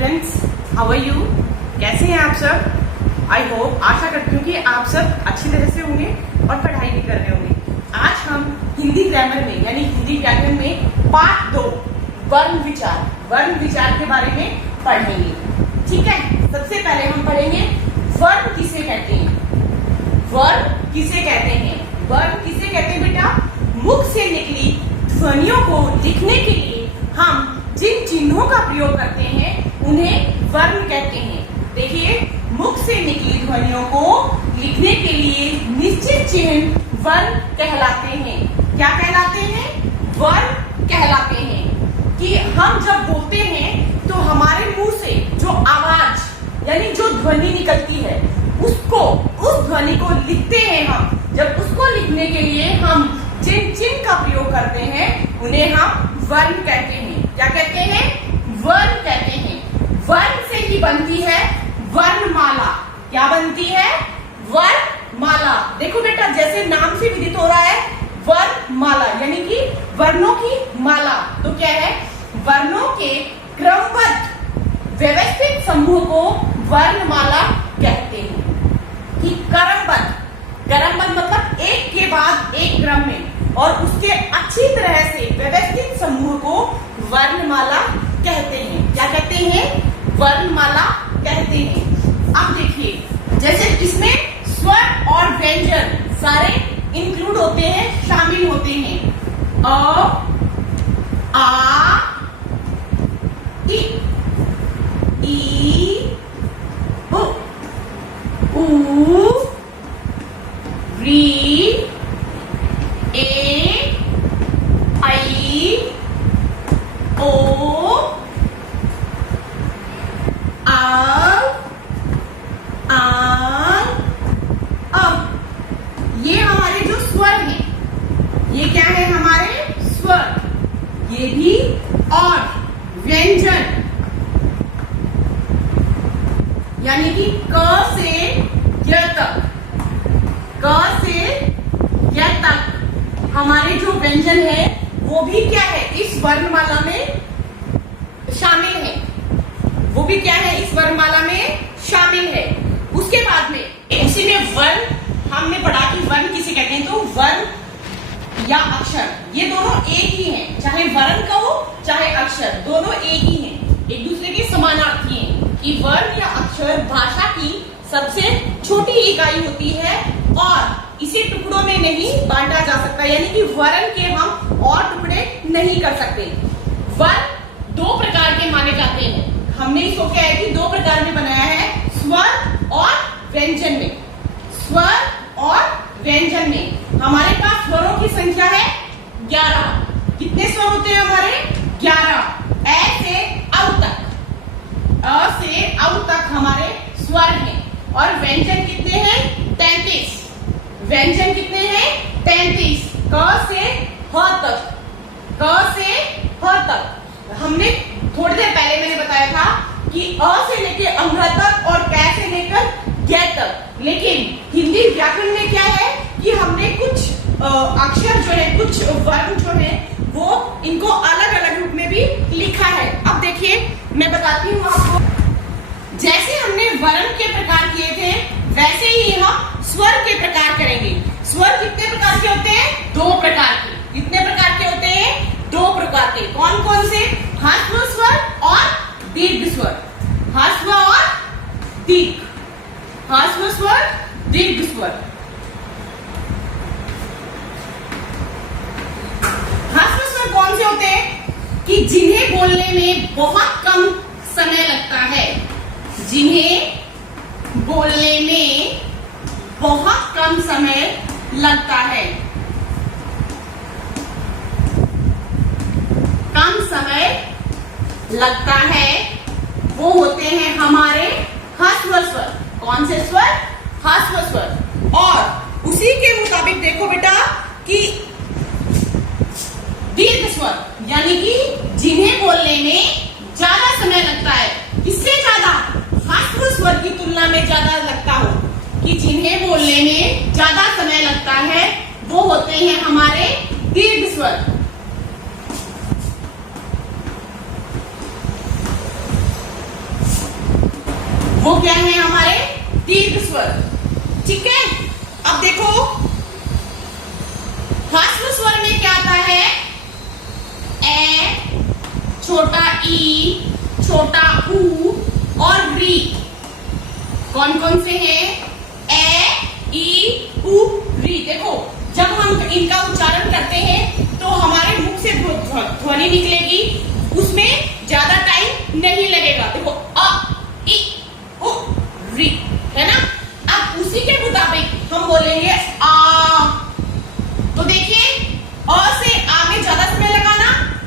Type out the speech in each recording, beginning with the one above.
Students, how are you? कैसे हैं आप सब? आई होप, आशा करती हूँ कि आप सब अच्छी तरह से होंगे और पढ़ाई भी कर रहे होंगे। आज हम हिंदी ग्रामर में यानी हिंदी व्याकरण में पार्ट 2 वर्ण विचार के बारे में पढ़ेंगे। ठीक है, सबसे पहले हम पढ़ेंगे वर्ण किसे कहते हैं। वर्ण किसे कहते हैं? वर्ण किसे कहते हैं बेटा? मुख से निकली ध्वनियों को लिखने के लिए हम जिन चिन्हों का प्रयोग करते हैं उन्हें वर्ण कहते हैं। देखिए, मुख से निकली ध्वनियों को लिखने के लिए निश्चित चिन्ह वर्ण कहलाते हैं। क्या कहलाते हैं? वर्ण कहलाते हैं। कि हम जब बोलते हैं तो हमारे मुंह से जो आवाज यानी जो ध्वनि निकलती है उस ध्वनि को लिखते हैं हम। जब उसको लिखने के लिए हम जिन चिन्ह का प्रयोग करते हैं उन्हें हम वर्ण कहते हैं। क्या कहते हैं? वर्ण कहते हैं। वर्ण से ही बनती है वर्णमाला। क्या बनती है? वर्णमाला। देखो बेटा, जैसे नाम से विदित हो रहा है वर्णमाला यानी कि वर्णों की माला। तो क्या है? वर्णों के क्रमबद्ध व्यवस्थित समूह को वर्णमाला कहते हैं। कि क्रमबद्ध मतलब एक के बाद एक क्रम में और उसके अच्छी तरह से व्यवस्थित समूह को वर्णमाला कहते हैं। क्या कहते हैं? वर्णमाला कहते हैं। अब देखिए, जैसे इसमें स्वर और व्यंजन सारे इंक्लूड होते हैं, शामिल होते हैं। अ, आ, इ, ई, उ, ऊ, री, ए, आई, ओ, ये हमारे जो स्वर हैं, ये क्या है? हमारे स्वर। ये भी और व्यंजन यानी कि क से य तक, क से य तक हमारे जो व्यंजन है वो भी क्या है? इस वर्णमाला में शामिल है। वो भी क्या है? इस वर्णमाला में शामिल है। उसके बाद में इसी में वर्ण हमने पढ़ा कि वर्ण किसे कहते हैं। तो वर्ण या अक्षर ये दोनों एक ही हैं। चाहे वर्ण कहो चाहे अक्षर, दोनों एक ही हैं, एक दूसरे के समानार्थी हैं। कि वर्ण या अक्षर भाषा की सबसे छोटी इकाई होती है और इसे टुकड़ों में नहीं बांटा जा सकता, यानी कि वर्ण के हम और टुकड़े नहीं कर सकते। वर्ण दो प्रकार के माने जाते हैं। हमने इसको क्या है कि दो प्रकार में बनाया है, स्वर और व्यंजन में। स्वर और व्यंजन में हमारे पास स्वरों की संख्या है 11। कितने स्वर होते हैं हमारे? 11। ए से औ तक, अ से औ तक हमारे स्वर हैं। और व्यंजन कितने हैं? 33। व्यंजन कितने हैं? 33। क से ह तक, क से ह तक। हमने थोड़ी देर पहले मैंने बताया था कि अ से लेकर अंग तक और कै से लेकर ग तक। लेकिन हिंदी व्याकरण में क्या है कि हमने कुछ अक्षर जो है, कुछ वर्ण जो है, वो इनको अलग अलग रूप में भी लिखा है। अब देखिए, मैं बताती हूँ आपको। जैसे हमने वर्ण के प्रकार किए थे वैसे ही हम स्वर के प्रकार करेंगे। स्वर कितने प्रकार के होते हैं? 2 प्रकार के। कितने प्रकार के होते हैं? 2 प्रकार के। कौन कौन से? ह्रस्व स्वर और दीर्घ स्वर। ह्रस्व और दीर्घ। ह्रस्व स्वर, दीर्घ स्वर। ह्रस्व स्वर कौन से होते हैं? कि जिन्हें बोलने में बहुत कम समय लगता है। जिन्हें बोलने में बहुत कम समय लगता है। कम समय लगता है वो होते हैं हमारे ह्रस्व स्वर। कौन से स्वर? ह्रस्व स्वर। और उसी के मुताबिक देखो बेटा कि दीर्घ स्वर यानी कि जिन्हें बोलने में ज्यादा समय लगता है। इससे ज्यादा ह्रस्व स्वर की तुलना में ज्यादा लगता हो कि जिन्हें बोलने में ज्यादा समय लगता है वो होते हैं हमारे दीर्घ स्वर। वो क्या है हमारे दीर्घ स्वर। ठीक है, अब देखो ह्रस्व स्वर में क्या आता है, ए, छोटा ई, छोटा ऊ और री। कौन कौन से हैं, ए, ई, ऊ, री। देखो जब हम इनका उच्चारण करते हैं तो हमारे मुख से ध्वनि निकलेगी, उसमें ज्यादा टाइम नहीं लगेगा। देखो अ, ई, उ, री, है ना। अब उसी के मुताबिक हम बोलेंगे आ। तो देखिए अ से आ में ज्यादा समय लगाना,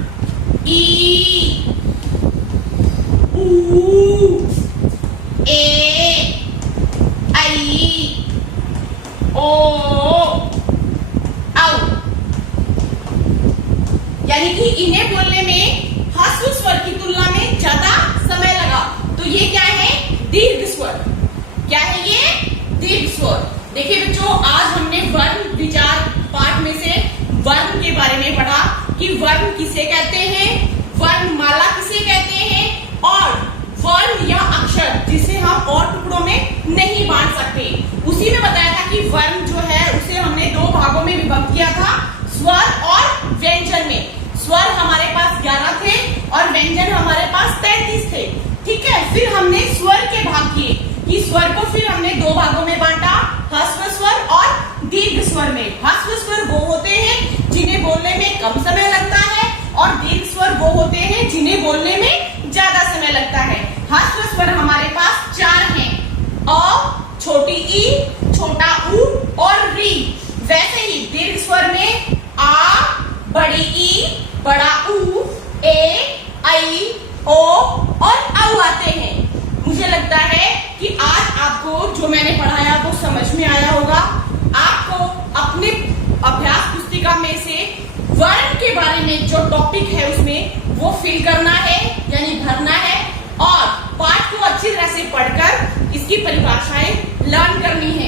ई, ऊ, ए, आई, ओ, औ। यानी कि इन्हें बोलने में ह्रस्व स्वर की तुलना में ज्यादा समय लगा। तो ये क्या है, दीर्घ स्वर। क्या है ये, दीर्घ स्वर। देखिए बच्चों, आज हमने वर्ण विचार पाठ में से वर्ण के बारे में पढ़ा कि वर्ण किसे कहते हैं, वर्णमाला किसे कहते हैं, और वर्ण या अक्षर जिसे हम और टुकड़ों में नहीं बांट सकते। उसी में बताया था कि वर्ण जो है उसे हमने दो भागों में विभक्त किया था, स्वर और व्यंजन में। स्वर हमारे पास 11 थे और व्यंजन हमारे पास 33 थे। ठीक है, फिर हमने स्वर के भाग किए कि स्वर को फिर हमने दो भागों में बांटा, ह्रस्व स्वर और दीर्घ स्वर में। ह्रस्व स्वर वो होते हैं जिन्हें बोलने में कम समय लगता है और दीर्घ स्वर वो होते हैं जिन्हें बोलने में ज्यादा समय लगता है। ह्रस्व स्वर हमारे पास 4 हैं, अ, छोटी ई, छोटा ऊ और री। वैसे ही दीर्घ स्वर में आ, बड़ी ई, बड़ा ऊ, ए, आई, ओ और औ आते हैं। मुझे लगता है कि आज आपको जो मैंने पढ़ाया वो समझ में आया होगा। आपको अपने अभ्यास पुस्तिका में से वर्ण के बारे में जो टॉपिक है उसमें वो फिल करना है, यानी भरना है, और पाठ को अच्छी तरह से पढ़कर इसकी परिभाषाएं लर्न करनी है।